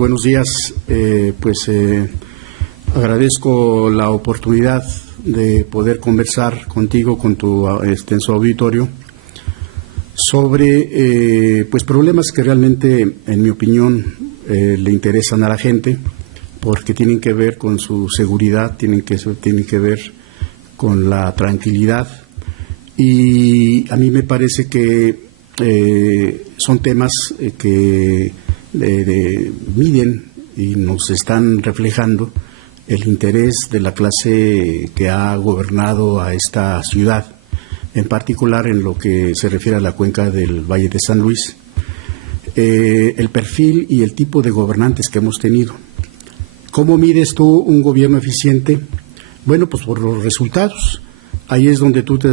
Buenos días. Agradezco la oportunidad de poder conversar contigo, con tu extenso auditorio, sobre problemas que realmente, en mi opinión, le interesan a la gente, porque tienen que ver con su seguridad, tienen que ver con la tranquilidad, y a mí me parece que son temas que miden y nos están reflejando el interés de la clase que ha gobernado a esta ciudad, en particular en lo que se refiere a la cuenca del Valle de San Luis, el perfil y el tipo de gobernantes que hemos tenido. ¿Cómo mides tú un gobierno eficiente? Bueno, pues por los resultados. Ahí es donde tú te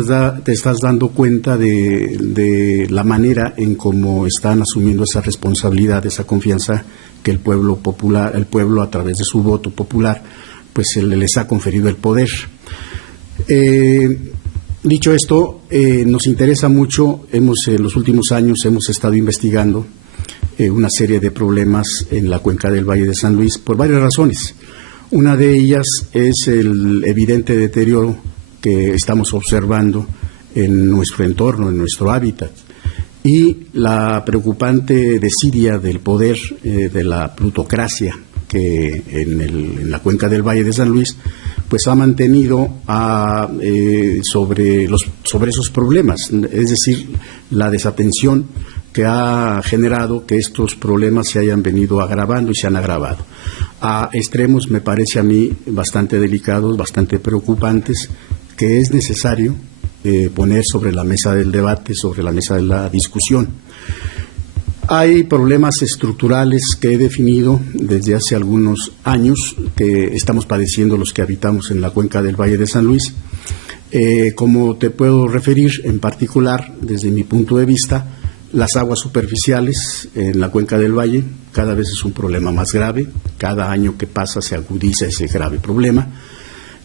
estás dando cuenta de la manera en cómo están asumiendo esa responsabilidad, esa confianza que el pueblo popular, el pueblo a través de su voto popular, pues les ha conferido el poder. Dicho esto, nos interesa mucho, en los últimos años hemos estado investigando una serie de problemas en la cuenca del Valle de San Luis por varias razones. Una de ellas es el evidente deterioro que estamos observando en nuestro entorno, en nuestro hábitat, y la preocupante desidia del poder de la plutocracia que en la cuenca del Valle de San Luis pues ha mantenido sobre esos problemas, es decir, la desatención que ha generado que estos problemas se hayan venido agravando y se han agravado a extremos, me parece a mí, bastante delicados, bastante preocupantes, que es necesario poner sobre la mesa del debate, sobre la mesa de la discusión. Hay problemas estructurales que he definido desde hace algunos años que estamos padeciendo los que habitamos en la cuenca del Valle de San Luis. Como te puedo referir, en particular, desde mi punto de vista, las aguas superficiales en la cuenca del Valle cada vez es un problema más grave. Cada año que pasa se agudiza ese grave problema.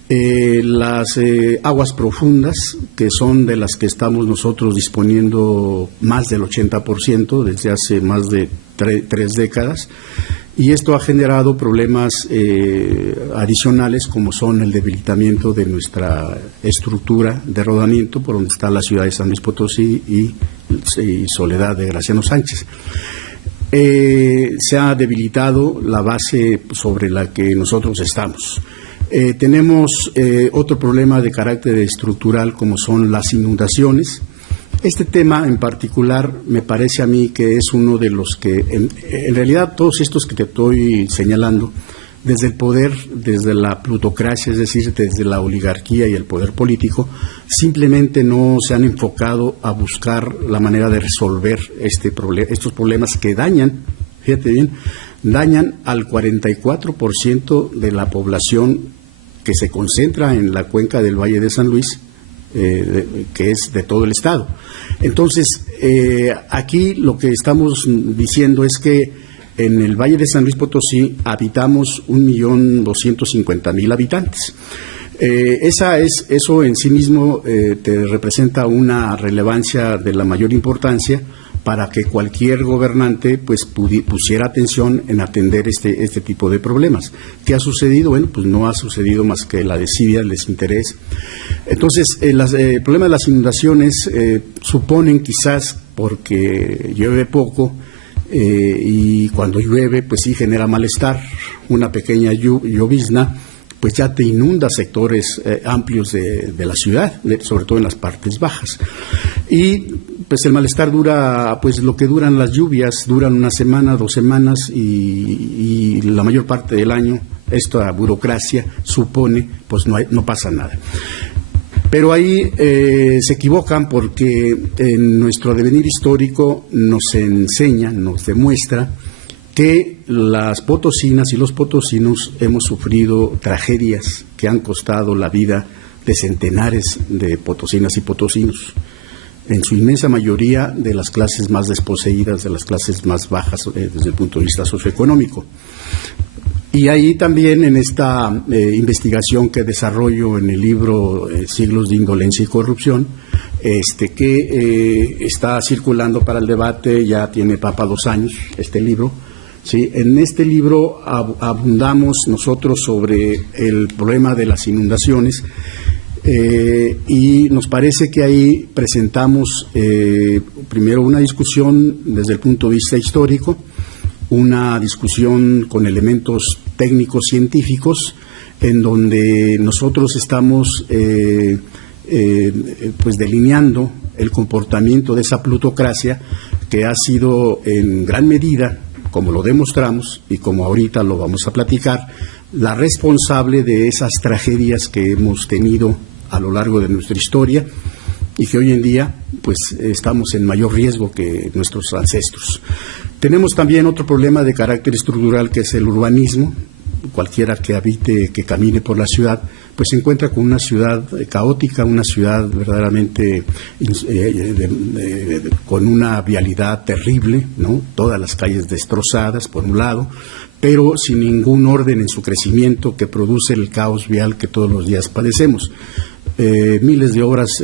Las aguas profundas, que son de las que estamos nosotros disponiendo más del 80% desde hace más de tres décadas, y esto ha generado problemas adicionales, como son el debilitamiento de nuestra estructura de rodamiento por donde está la ciudad de San Luis Potosí y Soledad de Graciano Sánchez. Se ha debilitado la base sobre la que nosotros estamos. Tenemos otro problema de carácter estructural, como son las inundaciones. Este tema en particular me parece a mí que es uno de los que, en realidad, todos estos que te estoy señalando, desde el poder, desde la plutocracia, es decir, desde la oligarquía y el poder político, simplemente no se han enfocado a buscar la manera de resolver estos problemas que dañan, fíjate bien, dañan al 44% de la población que se concentra en la cuenca del Valle de San Luis, que es de todo el estado. Entonces, aquí lo que estamos diciendo es que en el Valle de San Luis Potosí habitamos 1.250.000 habitantes. Eso en sí mismo te representa una relevancia de la mayor importancia para que cualquier gobernante pues pusiera atención en atender este tipo de problemas. ¿Qué ha sucedido? Bueno, pues no ha sucedido más que la desidia, el desinterés. Entonces, el problema de las inundaciones suponen, quizás porque llueve poco, y cuando llueve pues sí genera malestar. Una pequeña llovizna pues ya te inunda sectores amplios de la ciudad, sobre todo en las partes bajas. Y pues el malestar dura, pues lo que duran las lluvias, duran una semana, 2 semanas, y la mayor parte del año esta burocracia supone pues no pasa nada. Pero ahí se equivocan, porque en nuestro devenir histórico nos enseña, nos demuestra que las potosinas y los potosinos hemos sufrido tragedias que han costado la vida de centenares de potosinas y potosinos, en su inmensa mayoría de las clases más desposeídas, de las clases más bajas desde el punto de vista socioeconómico. Y ahí también, en esta investigación que desarrollo en el libro Siglos de Indolencia y Corrupción, que está circulando para el debate, ya tiene 2 años este libro, ¿sí? En este libro abundamos nosotros sobre el problema de las inundaciones y nos parece que ahí presentamos primero una discusión desde el punto de vista histórico, una discusión con elementos técnicos científicos, en donde nosotros estamos pues delineando el comportamiento de esa plutocracia que ha sido en gran medida, como lo demostramos y como ahorita lo vamos a platicar, la responsable de esas tragedias que hemos tenido a lo largo de nuestra historia y que hoy en día pues estamos en mayor riesgo que nuestros ancestros. Tenemos también otro problema de carácter estructural, que es el urbanismo. Cualquiera que habite, que camine por la ciudad, pues se encuentra con una ciudad caótica, una ciudad verdaderamente con una vialidad terrible, ¿no? Todas las calles destrozadas, por un lado, pero sin ningún orden en su crecimiento, que produce el caos vial que todos los días padecemos. Miles de horas,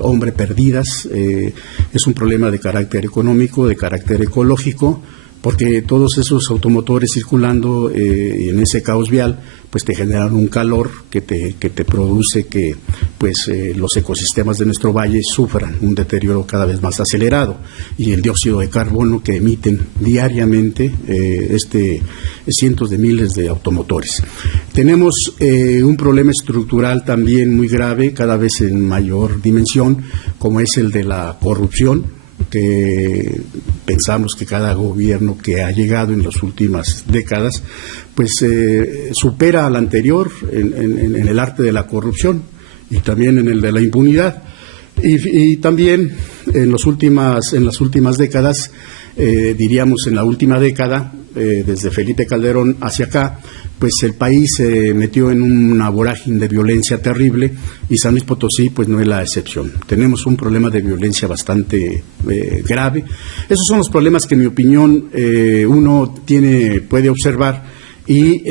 hombre, perdidas. Es un problema de carácter económico, de carácter ecológico, porque todos esos automotores circulando en ese caos vial, pues te generan un calor que te produce que pues los ecosistemas de nuestro valle sufran un deterioro cada vez más acelerado, y el dióxido de carbono que emiten diariamente cientos de miles de automotores. Tenemos un problema estructural también muy grave, cada vez en mayor dimensión, como es el de la corrupción, que pensamos que cada gobierno que ha llegado en las últimas décadas pues supera al anterior en el arte de la corrupción y también en el de la impunidad, y también en las últimas décadas, diríamos en la última década, desde Felipe Calderón hacia acá, pues el país se metió en una vorágine de violencia terrible, y San Luis Potosí pues no es la excepción. Tenemos un problema de violencia bastante grave. Esos son los problemas que, en mi opinión, uno puede observar y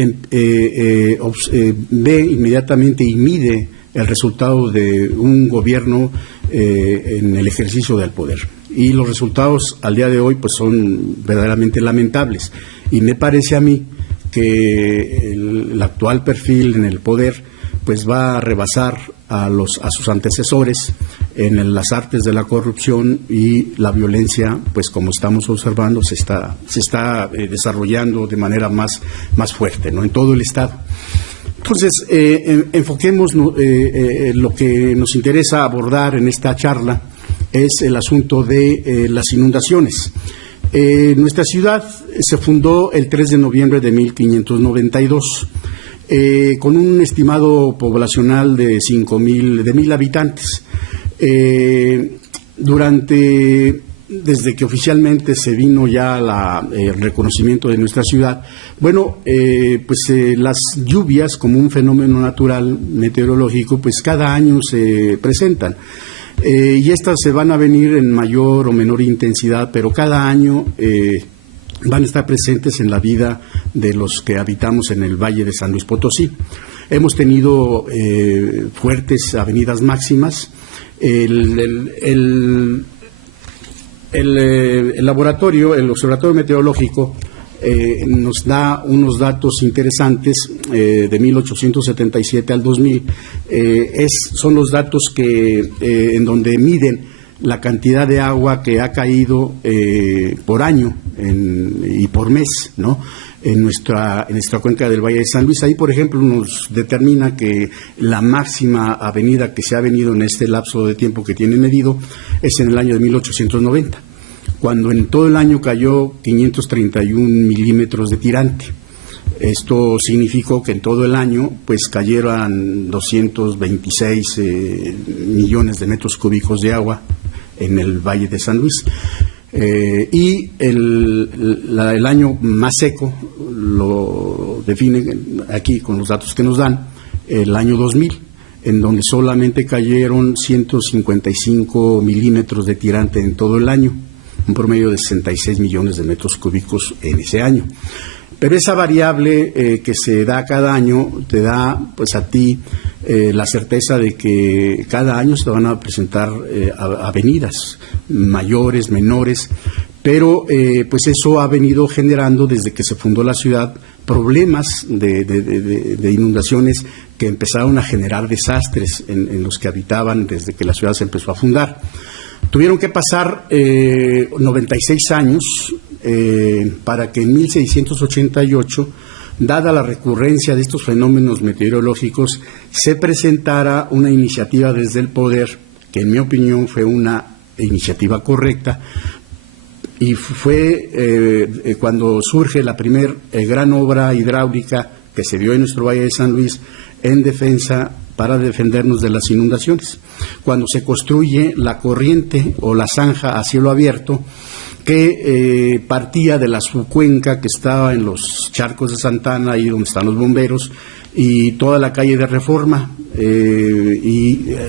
ve inmediatamente y mide el resultado de un gobierno en el ejercicio del poder. Y los resultados al día de hoy pues son verdaderamente lamentables, y me parece a mí que el actual perfil en el poder pues va a rebasar a sus antecesores en las artes de la corrupción, y la violencia, pues como estamos observando, se está desarrollando de manera más fuerte, ¿no?, en todo el estado. Entonces, enfoquemos lo que nos interesa abordar en esta charla es el asunto de las inundaciones. Nuestra ciudad se fundó el 3 de noviembre de 1592, con un estimado poblacional de 1,000 habitantes. Desde que oficialmente se vino ya el reconocimiento de nuestra ciudad, las lluvias, como un fenómeno natural meteorológico, pues cada año se presentan. Y estas se van a venir en mayor o menor intensidad, pero cada año van a estar presentes en la vida de los que habitamos en el Valle de San Luis Potosí. Hemos tenido fuertes avenidas máximas. El laboratorio, el Observatorio Meteorológico, nos da unos datos interesantes de 1877 al 2000. Son los datos que en donde miden la cantidad de agua que ha caído por año y por mes, ¿no?, en nuestra cuenca del Valle de San Luis. Ahí, por ejemplo, nos determina que la máxima avenida que se ha venido en este lapso de tiempo que tiene medido es en el año de 1890, cuando en todo el año cayó 531 milímetros de tirante. Esto significó que en todo el año pues cayeron 226 millones de metros cúbicos de agua en el Valle de San Luis. Y el año más seco lo definen aquí con los datos que nos dan, el año 2000, en donde solamente cayeron 155 milímetros de tirante en todo el año, un promedio de 66 millones de metros cúbicos en ese año. Pero esa variable que se da cada año te da pues a ti la certeza de que cada año se van a presentar avenidas mayores, menores, pero pues eso ha venido generando desde que se fundó la ciudad problemas de inundaciones que empezaron a generar desastres en los que habitaban desde que la ciudad se empezó a fundar. Tuvieron que pasar 96 años para que en 1688, dada la recurrencia de estos fenómenos meteorológicos, se presentara una iniciativa desde el poder, que en mi opinión fue una iniciativa correcta, y fue cuando surge la primer gran obra hidráulica que se dio en nuestro Valle de San Luis para defendernos de las inundaciones, cuando se construye la corriente o la zanja a cielo abierto que partía de la subcuenca que estaba en los charcos de Santana, ahí donde están los bomberos, y toda la calle de Reforma,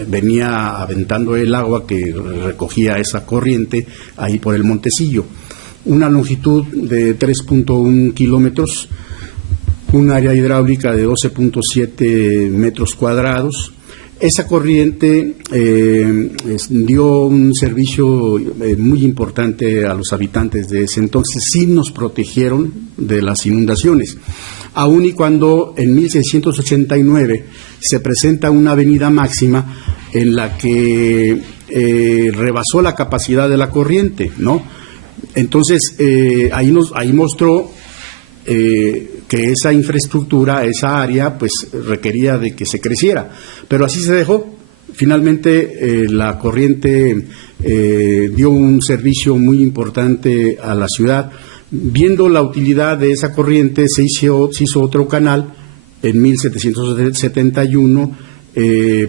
venía aventando el agua que recogía esa corriente ahí por el Montecillo. Una longitud de 3.1 kilómetros, un área hidráulica de 12.7 metros cuadrados. Esa corriente dio un servicio muy importante a los habitantes de ese entonces. Sí nos protegieron de las inundaciones, aun y cuando en 1689 se presenta una avenida máxima en la que rebasó la capacidad de la corriente, ¿no? Entonces ahí mostró que esa infraestructura, esa área, pues requería de que se creciera, pero así se dejó. Finalmente la corriente dio un servicio muy importante a la ciudad. Viendo la utilidad de esa corriente, se hizo otro canal en 1771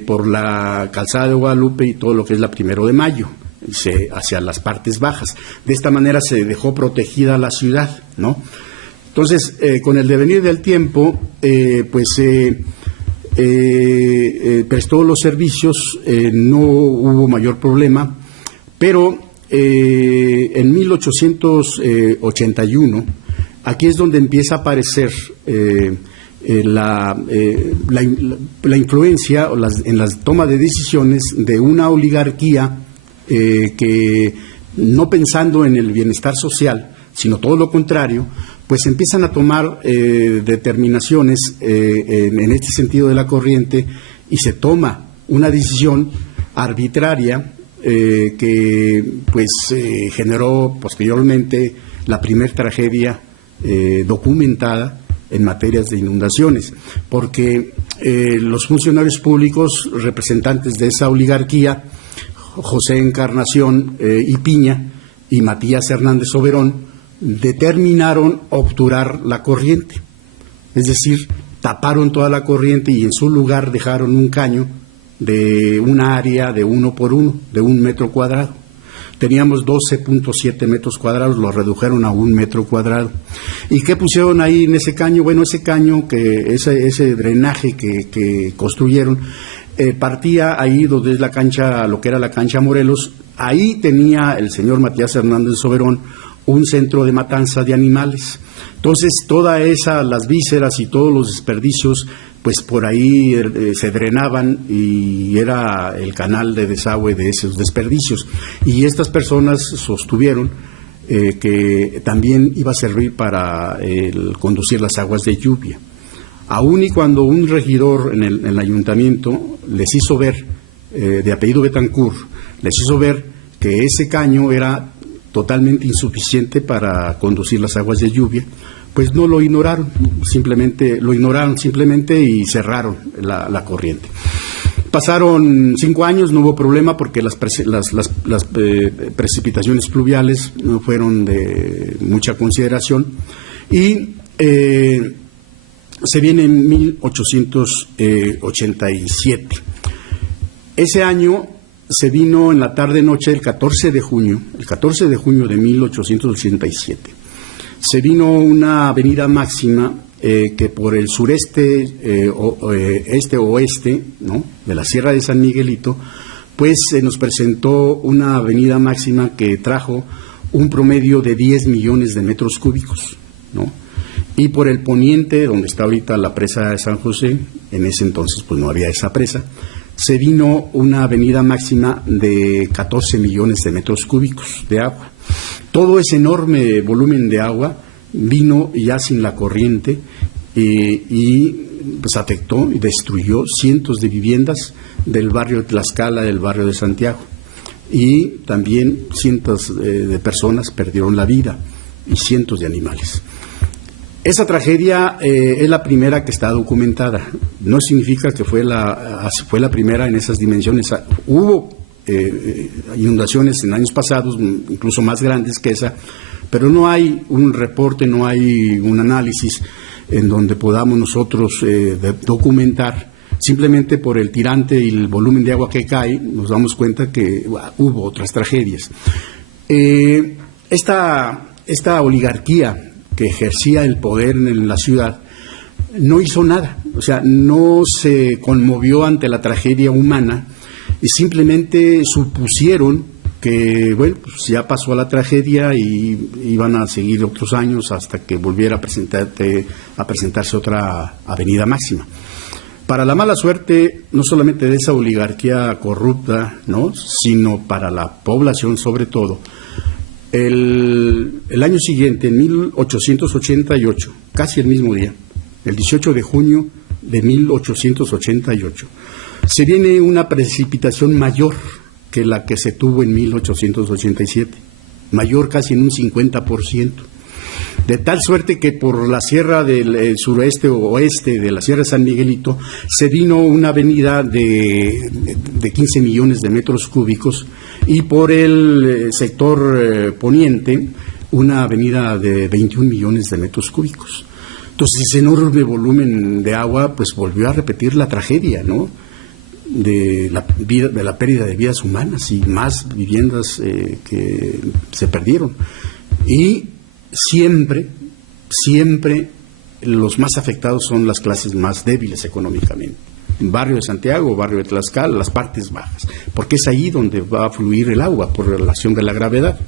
por la calzada de Guadalupe y todo lo que es la 1 de Mayo, hacia las partes bajas. De esta manera se dejó protegida la ciudad, ¿no? Entonces, con el devenir del tiempo, prestó los servicios, no hubo mayor problema, pero en 1881, aquí es donde empieza a aparecer la influencia en las tomas de decisiones de una oligarquía que, no pensando en el bienestar social, sino todo lo contrario, pues empiezan a tomar determinaciones en este sentido de la corriente, y se toma una decisión arbitraria que pues generó posteriormente la primera tragedia documentada en materias de inundaciones, porque los funcionarios públicos representantes de esa oligarquía, José Encarnación y Piña y Matías Hernández Oberón, determinaron obturar la corriente, es decir, taparon toda la corriente y en su lugar dejaron un caño de una área de 1 por 1, de 1 metro cuadrado. Teníamos 12.7 metros cuadrados, lo redujeron a 1 metro cuadrado. ¿Y qué pusieron ahí en ese caño? Bueno, ese caño, ese drenaje que construyeron, partía ahí donde es la cancha, lo que era la cancha Morelos. Ahí tenía el señor Matías Hernández Oberón un centro de matanza de animales. Entonces, las vísceras y todos los desperdicios, pues por ahí se drenaban y era el canal de desagüe de esos desperdicios. Y estas personas sostuvieron que también iba a servir para conducir las aguas de lluvia. Aún y cuando un regidor en el ayuntamiento les hizo ver, de apellido Betancourt, les hizo ver que ese caño era totalmente insuficiente para conducir las aguas de lluvia, pues no lo ignoraron, simplemente y cerraron la corriente. Pasaron 5 años, no hubo problema porque las precipitaciones pluviales no fueron de mucha consideración, y se viene en 1887. Ese año se vino en la tarde-noche del 14 de junio de 1887. Se vino una avenida máxima que por el sureste, este-oeste, ¿no?, de la Sierra de San Miguelito, pues se nos presentó una avenida máxima que trajo un promedio de 10 millones de metros cúbicos, ¿no? Y por el poniente, donde está ahorita la presa de San José, en ese entonces pues no había esa presa, se vino una avenida máxima de 14 millones de metros cúbicos de agua. Todo ese enorme volumen de agua vino ya sin la corriente y pues afectó y destruyó cientos de viviendas del barrio de Tlaxcala, del barrio de Santiago. Y también cientos de personas perdieron la vida y cientos de animales. Esa tragedia es la primera que está documentada. No significa que fue la primera en esas dimensiones. Hubo inundaciones en años pasados, incluso más grandes que esa, pero no hay un reporte, no hay un análisis en donde podamos nosotros documentar. Simplemente por el tirante y el volumen de agua que cae, nos damos cuenta que hubo otras tragedias. Esta oligarquía que ejercía el poder en la ciudad no hizo nada, o sea, no se conmovió ante la tragedia humana y simplemente supusieron que, bueno, pues ya pasó la tragedia y iban a seguir otros años hasta que volviera a presentarse otra avenida máxima. Para la mala suerte, no solamente de esa oligarquía corrupta, ¿no?, sino para la población sobre todo, el año siguiente, en 1888, casi el mismo día, el 18 de junio de 1888, se viene una precipitación mayor que la que se tuvo en 1887, mayor casi en un 50%. De tal suerte que por la sierra del suroeste o oeste de la Sierra de San Miguelito se vino una avenida de 15 millones de metros cúbicos y por el sector poniente una avenida de 21 millones de metros cúbicos. Entonces ese enorme volumen de agua pues volvió a repetir la tragedia, ¿no?, de la pérdida de vidas humanas y más viviendas que se perdieron. Y siempre los más afectados son las clases más débiles económicamente. Barrio de Santiago, barrio de Tlaxcala, las partes bajas, porque es ahí donde va a fluir el agua por relación de la gravedad.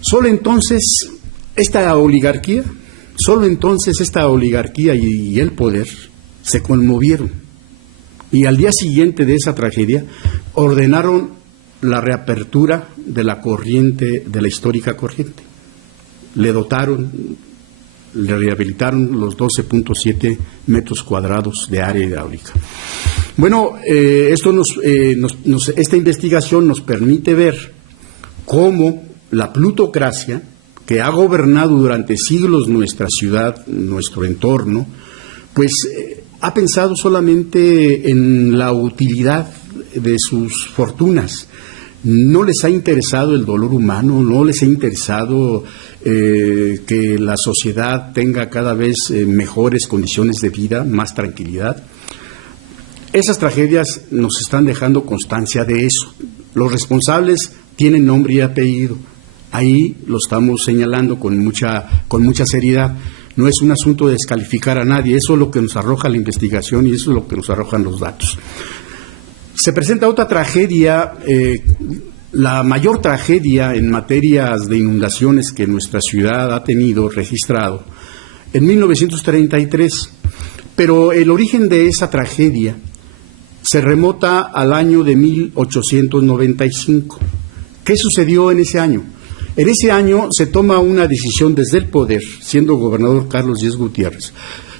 Solo entonces esta oligarquía y el poder se conmovieron y al día siguiente de esa tragedia ordenaron la reapertura de la corriente, de la histórica corriente. Le rehabilitaron los 12.7 metros cuadrados de área hidráulica. Bueno, esta investigación nos permite ver cómo la plutocracia, que ha gobernado durante siglos nuestra ciudad, nuestro entorno, pues ha pensado solamente en la utilidad de sus fortunas. No les ha interesado el dolor humano, no les ha interesado que la sociedad tenga cada vez mejores condiciones de vida, más tranquilidad. Esas tragedias nos están dejando constancia de eso. Los responsables tienen nombre y apellido. Ahí lo estamos señalando con mucha seriedad. No es un asunto de descalificar a nadie, eso es lo que nos arroja la investigación y eso es lo que nos arrojan los datos. Se presenta otra tragedia, la mayor tragedia en materias de inundaciones que nuestra ciudad ha tenido registrado, en 1933, pero el origen de esa tragedia se remota al año de 1895. ¿Qué sucedió en ese año? En ese año se toma una decisión desde el poder, siendo gobernador Carlos Díez Gutiérrez,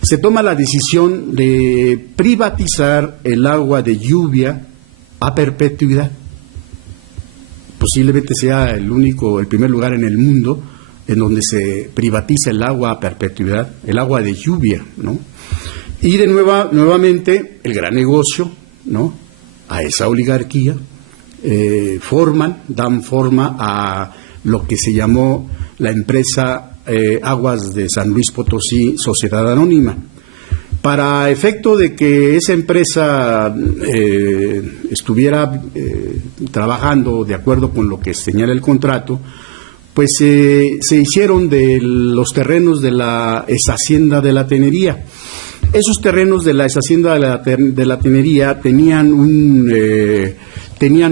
se toma la decisión de privatizar el agua de lluvia a perpetuidad. Posiblemente sea el primer lugar en el mundo en donde se privatiza el agua a perpetuidad, el agua de lluvia, ¿no? Y nuevamente el gran negocio, ¿no?, a esa oligarquía, dan forma a lo que se llamó la empresa Aguas de San Luis Potosí, Sociedad Anónima. Para efecto de que esa empresa estuviera trabajando de acuerdo con lo que señala el contrato, pues se hicieron de los terrenos de la exhacienda de la Tenería. Esos terrenos de la exhacienda de la Tenería tienen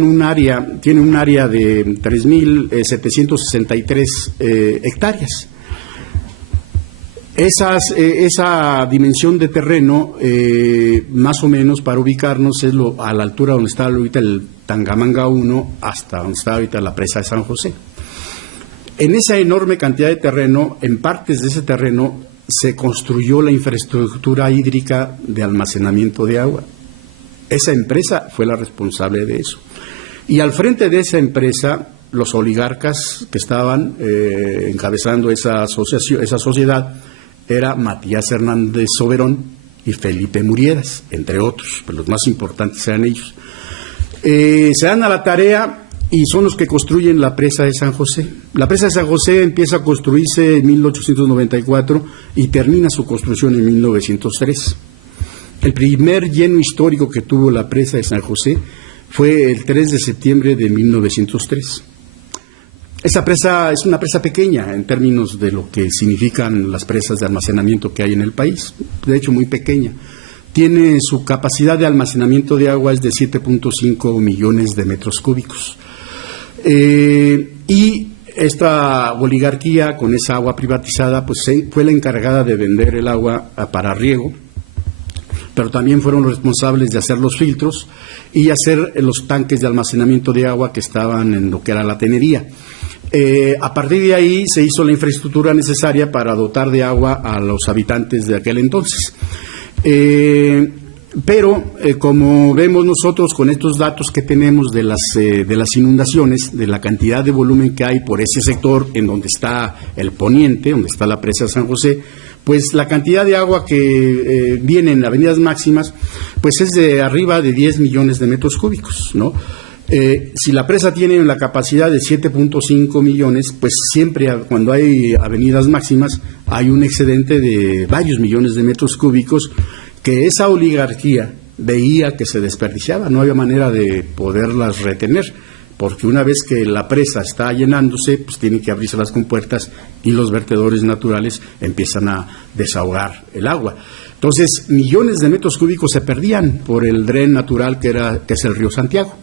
un área de 3.763 hectáreas. Esa dimensión de terreno, más o menos para ubicarnos, es a la altura donde está ahorita el Tangamanga 1 hasta donde está ahorita la presa de San José. En esa enorme cantidad de terreno, en partes de ese terreno, se construyó la infraestructura hídrica de almacenamiento de agua. Esa empresa fue la responsable de eso. Y al frente de esa empresa, los oligarcas que estaban encabezando esa sociedad, era Matías Hernández Soberón y Felipe Murieras, entre otros, pero los más importantes eran ellos. Se dan a la tarea y son los que construyen la presa de San José. La presa de San José empieza a construirse en 1894 y termina su construcción en 1903. El primer lleno histórico que tuvo la presa de San José fue el 3 de septiembre de 1903. Esa presa es una presa pequeña en términos de lo que significan las presas de almacenamiento que hay en el país, de hecho muy pequeña. Tiene su capacidad de almacenamiento de agua es de 7.5 millones de metros cúbicos. Y esta oligarquía con esa agua privatizada pues fue la encargada de vender el agua para riego, pero también fueron los responsables de hacer los filtros y hacer los tanques de almacenamiento de agua que estaban en lo que era la tenería. A partir de ahí se hizo la infraestructura necesaria para dotar de agua a los habitantes de aquel entonces. Pero como vemos nosotros con estos datos que tenemos de las inundaciones, de la cantidad de volumen que hay por ese sector en donde está el poniente, donde está la presa de San José, pues la cantidad de agua que viene en avenidas máximas, pues es de arriba de 10 millones de metros cúbicos, ¿no? Si la presa tiene la capacidad de 7.5 millones, pues siempre cuando hay avenidas máximas hay un excedente de varios millones de metros cúbicos que esa oligarquía veía que se desperdiciaba, no había manera de poderlas retener, porque una vez que la presa está llenándose, pues tienen que abrirse las compuertas y los vertedores naturales empiezan a desahogar el agua. Entonces, millones de metros cúbicos se perdían por el dren natural que es el río Santiago.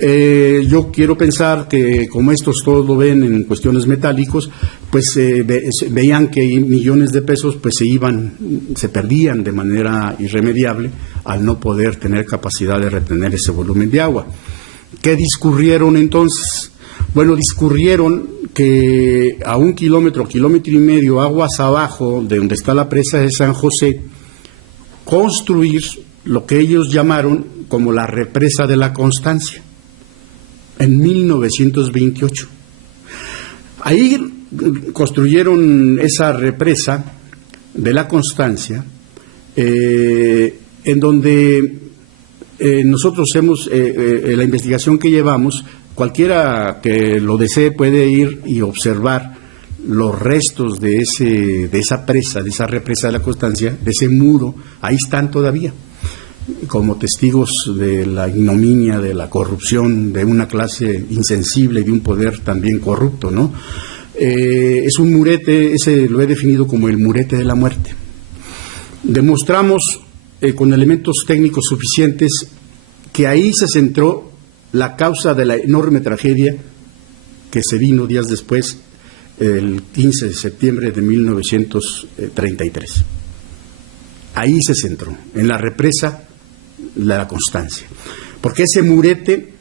Yo quiero pensar que como estos todos lo ven en cuestiones metálicos, pues veían que millones de pesos pues se perdían de manera irremediable al no poder tener capacidad de retener ese volumen de agua. ¿Qué discurrieron entonces? Bueno, discurrieron que a 1 kilómetro, kilómetro y medio aguas abajo de donde está la presa de San José, construir lo que ellos llamaron como la represa de la Constancia. En 1928. Ahí construyeron esa represa de la Constancia, en donde nosotros hemos, la investigación que llevamos, cualquiera que lo desee puede ir y observar los restos de esa presa, de esa represa de la Constancia, de ese muro, ahí están todavía, como testigos de la ignominia, de la corrupción, de una clase insensible y de un poder también corrupto, ¿no? Es un murete, ese lo he definido como el murete de la muerte. Demostramos con elementos técnicos suficientes que ahí se centró la causa de la enorme tragedia que se vino días después, el 15 de septiembre de 1933. Ahí se centró, en la represa de la Constancia, porque ese murete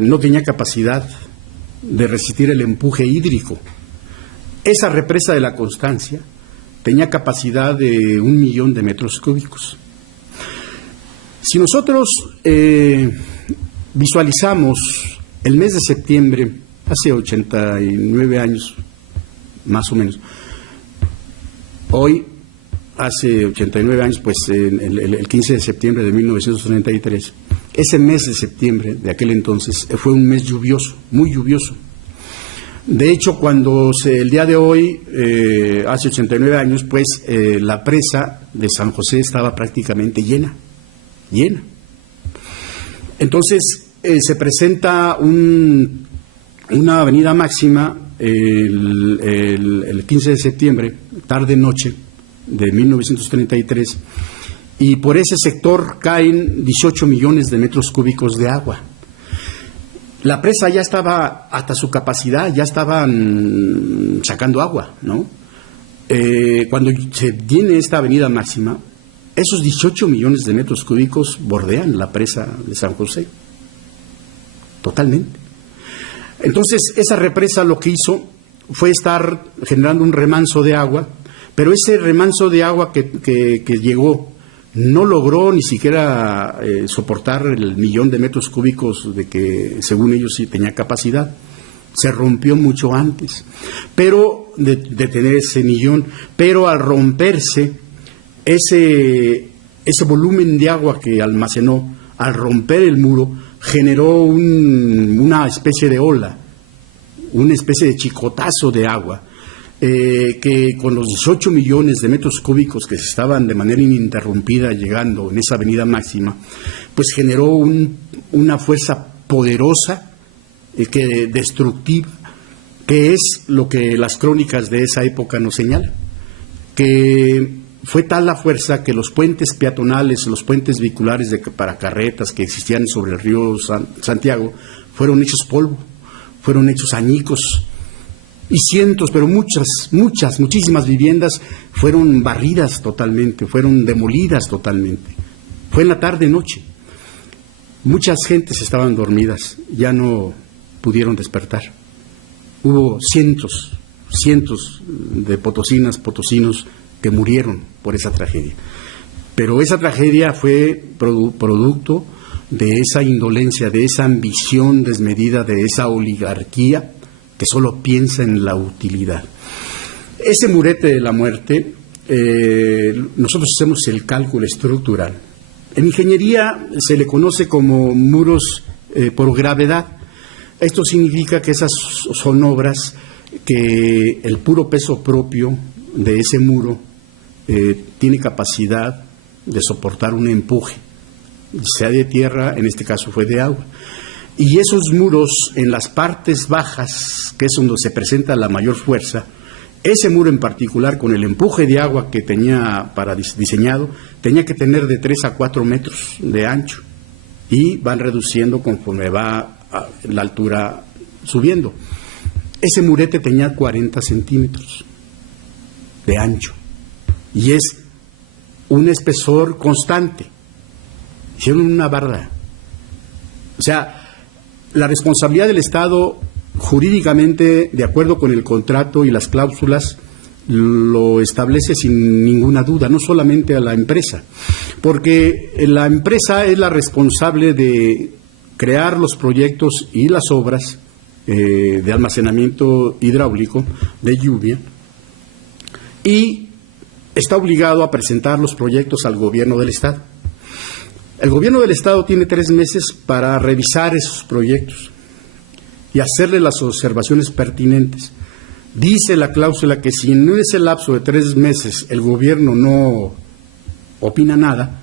no tenía capacidad de resistir el empuje hídrico. Esa represa de la Constancia tenía capacidad de 1 millón de metros cúbicos. Si nosotros visualizamos el mes de septiembre, hace 89 años, más o menos, hoy, hace 89 años, pues el 15 de septiembre de 1933, ese mes de septiembre de aquel entonces fue un mes lluvioso, muy lluvioso. De hecho, cuando el día de hoy, hace 89 años, pues la presa de San José estaba prácticamente llena. Entonces, se presenta una avenida máxima el 15 de septiembre, tarde-noche de 1933, y por ese sector caen 18 millones de metros cúbicos de agua. La presa ya estaba hasta su capacidad, ya estaban sacando agua, ¿no? cuando se viene esta avenida máxima, esos 18 millones de metros cúbicos bordean la presa de San José, totalmente. Entonces, esa represa lo que hizo fue estar generando un remanso de agua, pero ese remanso de agua que llegó no logró ni siquiera soportar el 1.000.000 de metros cúbicos de que, según ellos, sí tenía capacidad. Se rompió mucho antes, pero de tener ese 1.000.000, pero al romperse ese volumen de agua que almacenó, al romper el muro, generó una especie de ola, una especie de chicotazo de agua, que con los 18 millones de metros cúbicos que se estaban de manera ininterrumpida llegando en esa avenida máxima, pues generó una fuerza poderosa, destructiva, que es lo que las crónicas de esa época nos señalan, que fue tal la fuerza que los puentes peatonales, los puentes vehiculares para carretas que existían sobre el río Santiago, fueron hechos polvo, fueron hechos añicos, y cientos, pero muchísimas viviendas fueron barridas totalmente, fueron demolidas totalmente. Fue en la tarde-noche. Muchas gentes estaban dormidas, ya no pudieron despertar. Hubo cientos de potosinos que murieron por esa tragedia. Pero esa tragedia fue producto de esa indolencia, de esa ambición desmedida, de esa oligarquía que solo piensa en la utilidad. Ese murete de la muerte, nosotros hacemos el cálculo estructural. En ingeniería se le conoce como muros por gravedad. Esto significa que esas son obras que el puro peso propio de ese muro tiene capacidad de soportar un empuje, sea de tierra, en este caso fue de agua. Y esos muros en las partes bajas, que es donde se presenta la mayor fuerza, ese muro en particular, con el empuje de agua que tenía diseñado, tenía que tener de 3 a 4 metros de ancho, y van reduciendo conforme va la altura subiendo. Ese murete tenía 40 centímetros de ancho, y es un espesor constante. Hicieron una barda. O sea, la responsabilidad del Estado, jurídicamente, de acuerdo con el contrato y las cláusulas, lo establece sin ninguna duda, no solamente a la empresa, porque la empresa es la responsable de crear los proyectos y las obras de almacenamiento hidráulico de lluvia, y está obligado a presentar los proyectos al gobierno del Estado. El gobierno del Estado tiene 3 meses para revisar esos proyectos y hacerle las observaciones pertinentes. Dice la cláusula que si en ese lapso de 3 meses el gobierno no opina nada,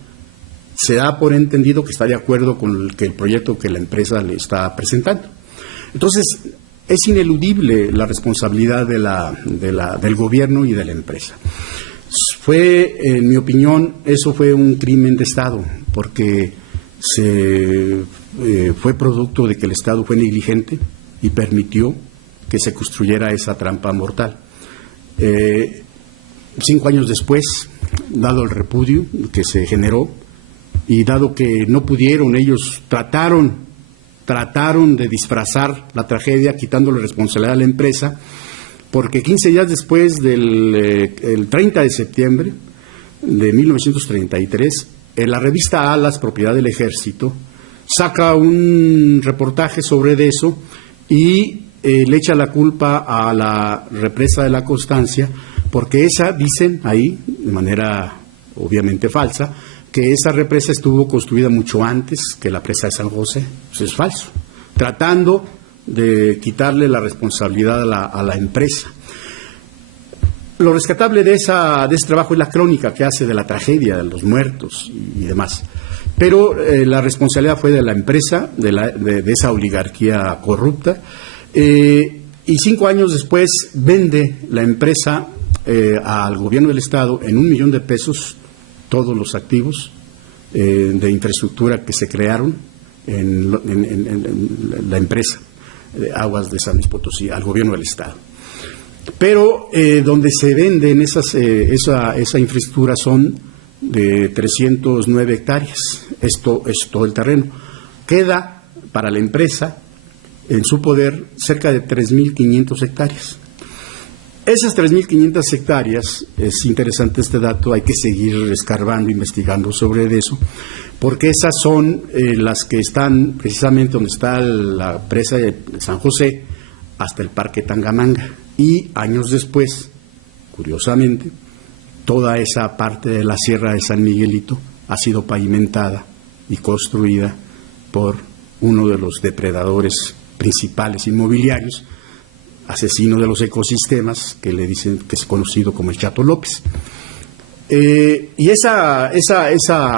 se da por entendido que está de acuerdo con el proyecto que la empresa le está presentando. Entonces, es ineludible la responsabilidad del gobierno y de la empresa. Fue, en mi opinión, eso fue un crimen de Estado, porque fue producto de que el Estado fue negligente y permitió que se construyera esa trampa mortal. 5 años después, dado el repudio que se generó, y dado que no pudieron, ellos trataron de disfrazar la tragedia, quitándole responsabilidad a la empresa, porque 15 días después el 30 de septiembre de 1933, la revista Alas, propiedad del Ejército, saca un reportaje sobre eso y le echa la culpa a la represa de la Constancia, porque esa, dicen ahí, de manera obviamente falsa, que esa represa estuvo construida mucho antes que la presa de San José. Eso es falso, tratando de quitarle la responsabilidad a la empresa. Lo rescatable de ese trabajo es la crónica que hace de la tragedia, de los muertos y demás. Pero la responsabilidad fue de la empresa, de esa oligarquía corrupta. Y 5 años después vende la empresa al gobierno del Estado en $1 millón todos los activos de infraestructura que se crearon en la empresa Aguas de San Luis Potosí, al gobierno del Estado. Pero donde se venden esa infraestructura son de 309 hectáreas. Esto es todo el terreno. Queda para la empresa en su poder cerca de 3.500 hectáreas. Esas 3.500 hectáreas, es interesante este dato, hay que seguir escarbando, investigando sobre eso, porque esas son las que están precisamente donde está la presa de San José hasta el Parque Tangamanga. Y años después, curiosamente, toda esa parte de la Sierra de San Miguelito ha sido pavimentada y construida por uno de los depredadores principales inmobiliarios, asesino de los ecosistemas, que le dicen que es conocido como el Chato López. Y esa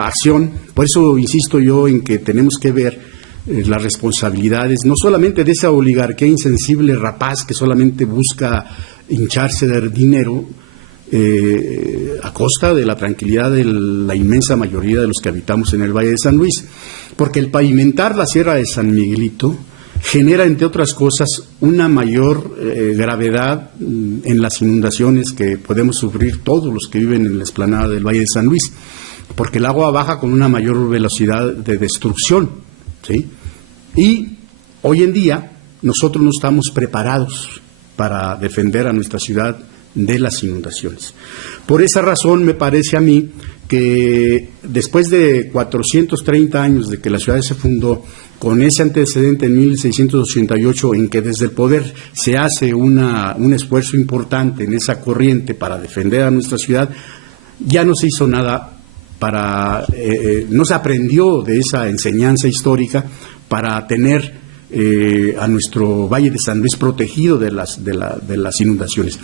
acción, por eso insisto yo en que tenemos que ver las responsabilidades, no solamente de esa oligarquía insensible, rapaz, que solamente busca hincharse de dinero a costa de la tranquilidad de la inmensa mayoría de los que habitamos en el Valle de San Luis, porque el pavimentar la Sierra de San Miguelito genera, entre otras cosas, una mayor gravedad en las inundaciones que podemos sufrir todos los que viven en la explanada del Valle de San Luis, porque el agua baja con una mayor velocidad de destrucción, ¿sí? Y hoy en día nosotros no estamos preparados para defender a nuestra ciudad de las inundaciones. Por esa razón me parece a mí que después de 430 años de que la ciudad se fundó, con ese antecedente en 1688 en que desde el poder se hace un esfuerzo importante en esa corriente para defender a nuestra ciudad, ya no se hizo nada no se aprendió de esa enseñanza histórica para tener a nuestro Valle de San Luis protegido de las inundaciones.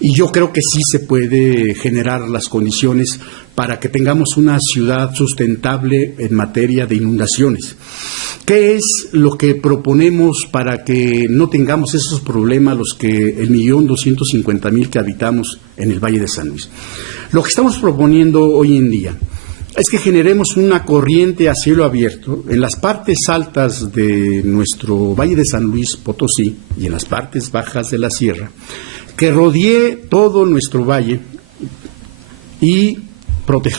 Y yo creo que sí se puede generar las condiciones para que tengamos una ciudad sustentable en materia de inundaciones. ¿Qué es lo que proponemos para que no tengamos esos problemas los que 1.250.000 que habitamos en el Valle de San Luis? Lo que estamos proponiendo hoy en día es que generemos una corriente a cielo abierto en las partes altas de nuestro Valle de San Luis Potosí y en las partes bajas de la sierra, que rodee todo nuestro valle y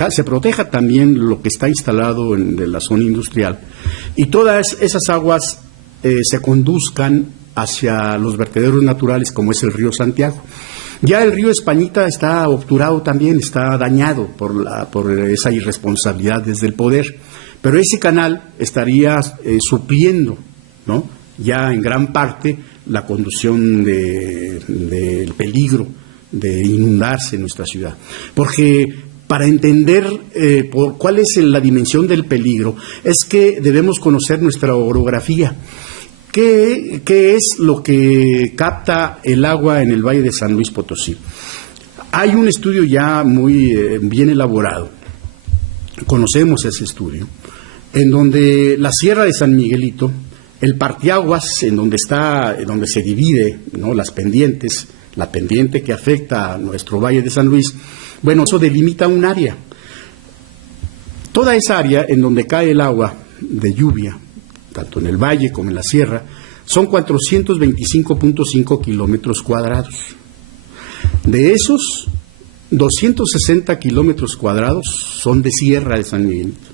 se proteja también lo que está instalado de la zona industrial, y todas esas aguas se conduzcan hacia los vertederos naturales como es el río Santiago. Ya el río Españita está obturado también, está dañado por esa irresponsabilidad desde el poder, pero ese canal estaría supliendo, ¿no?, ya en gran parte la conducción del peligro de inundarse en nuestra ciudad. Porque para entender cuál es la dimensión del peligro es que debemos conocer nuestra orografía. ¿Qué es lo que capta el agua en el Valle de San Luis Potosí? Hay un estudio ya muy bien elaborado, conocemos ese estudio, en donde la Sierra de San Miguelito, el parteaguas en donde se divide, ¿no?, las pendientes, la pendiente que afecta a nuestro Valle de San Luis, bueno, eso delimita un área. Toda esa área en donde cae el agua de lluvia, tanto en el valle como en la sierra, son 425.5 kilómetros cuadrados. De esos, 260 kilómetros cuadrados son de Sierra de San Miguelito.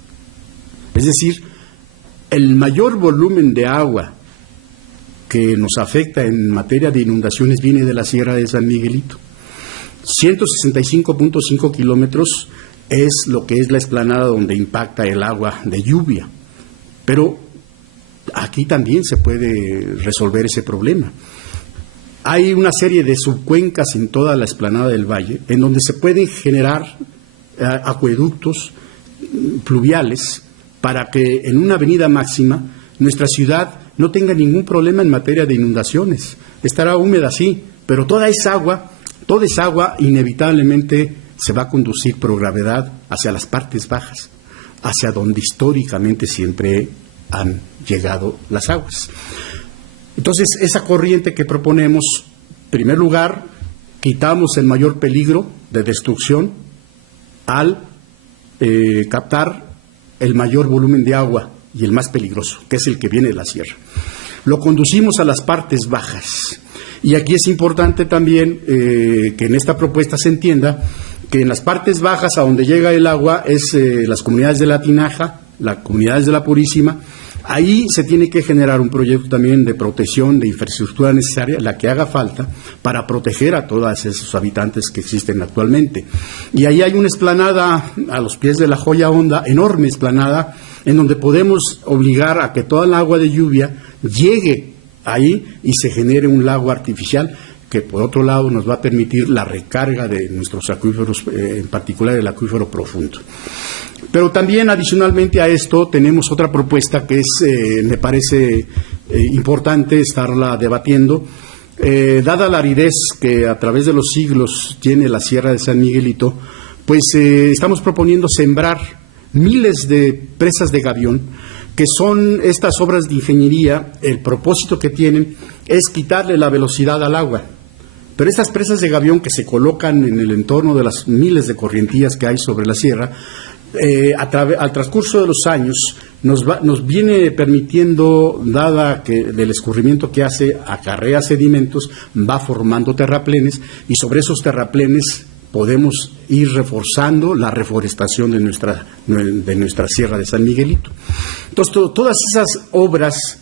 Es decir, el mayor volumen de agua que nos afecta en materia de inundaciones viene de la Sierra de San Miguelito. 165.5 kilómetros es lo que es la explanada donde impacta el agua de lluvia. Pero aquí también se puede resolver ese problema. Hay una serie de subcuencas en toda la explanada del valle en donde se pueden generar acueductos pluviales para que en una avenida máxima nuestra ciudad no tenga ningún problema en materia de inundaciones. Estará húmeda, sí, pero toda esa agua inevitablemente se va a conducir por gravedad hacia las partes bajas, hacia donde históricamente siempre han llegado las aguas. Entonces, esa corriente que proponemos, en primer lugar, quitamos el mayor peligro de destrucción al captar el mayor volumen de agua y el más peligroso, que es el que viene de la sierra. Lo conducimos a las partes bajas Y aquí es importante también que en esta propuesta se entienda que en las partes bajas a donde llega el agua es las comunidades de la Tinaja, las comunidades de la Purísima. Ahí se tiene que generar un proyecto también de protección, de infraestructura necesaria, la que haga falta, para proteger a todos esos habitantes que existen actualmente. Y ahí hay una explanada a los pies de la Joya Honda, enorme explanada, en donde podemos obligar a que toda el agua de lluvia llegue ahí y se genere un lago artificial que por otro lado nos va a permitir la recarga de nuestros acuíferos, en particular el acuífero profundo. Pero también adicionalmente a esto tenemos otra propuesta que me parece importante estarla debatiendo. Dada la aridez que a través de los siglos tiene la Sierra de San Miguelito, pues estamos proponiendo sembrar miles de presas de gavión, que son estas obras de ingeniería. El propósito que tienen es quitarle la velocidad al agua. Pero estas presas de gavión que se colocan en el entorno de las miles de corrientías que hay sobre la sierra, al transcurso de los años nos viene permitiendo, dada que del escurrimiento que hace, acarrea sedimentos, va formando terraplenes, y sobre esos terraplenes podemos ir reforzando la reforestación de nuestra Sierra de San Miguelito. Entonces, todas esas obras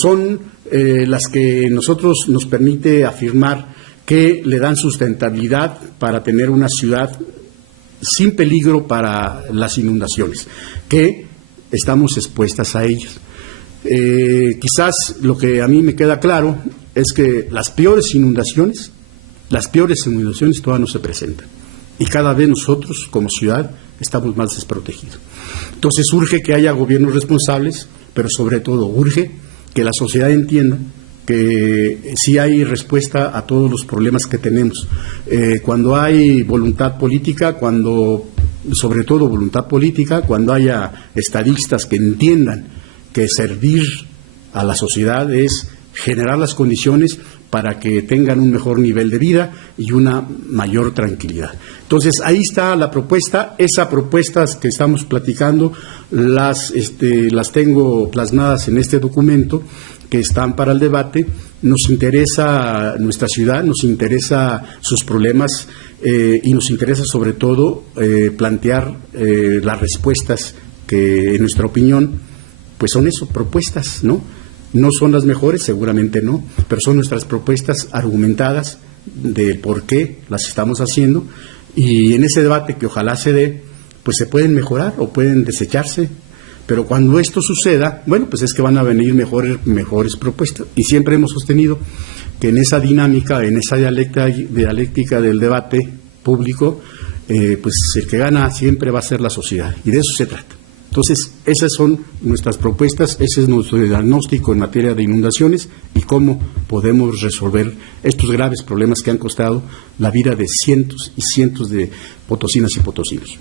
son las que nosotros nos permite afirmar que le dan sustentabilidad para tener una ciudad sin peligro para las inundaciones, que estamos expuestas a ellas. Quizás lo que a mí me queda claro es que las peores inundaciones todavía no se presentan, y cada vez nosotros como ciudad estamos más desprotegidos. Entonces urge que haya gobiernos responsables, pero sobre todo urge que la sociedad entienda que sí hay respuesta a todos los problemas que tenemos. Cuando hay voluntad política, sobre todo voluntad política, cuando haya estadistas que entiendan que servir a la sociedad es generar las condiciones para que tengan un mejor nivel de vida y una mayor tranquilidad. Entonces, ahí está la propuesta. Esas propuestas que estamos platicando las tengo plasmadas en este documento, que están para el debate. Nos interesa nuestra ciudad, nos interesa sus problemas y nos interesa sobre todo plantear las respuestas que, en nuestra opinión, pues son eso, propuestas, ¿no? No son las mejores, seguramente no, pero son nuestras propuestas argumentadas del por qué las estamos haciendo, y en ese debate que ojalá se dé, pues se pueden mejorar o pueden desecharse. Pero cuando esto suceda, bueno, pues es que van a venir mejores propuestas. Y siempre hemos sostenido que en esa dinámica, en esa dialéctica del debate público, pues el que gana siempre va a ser la sociedad. Y de eso se trata. Entonces, esas son nuestras propuestas, ese es nuestro diagnóstico en materia de inundaciones y cómo podemos resolver estos graves problemas que han costado la vida de cientos y cientos de potosinas y potosinos.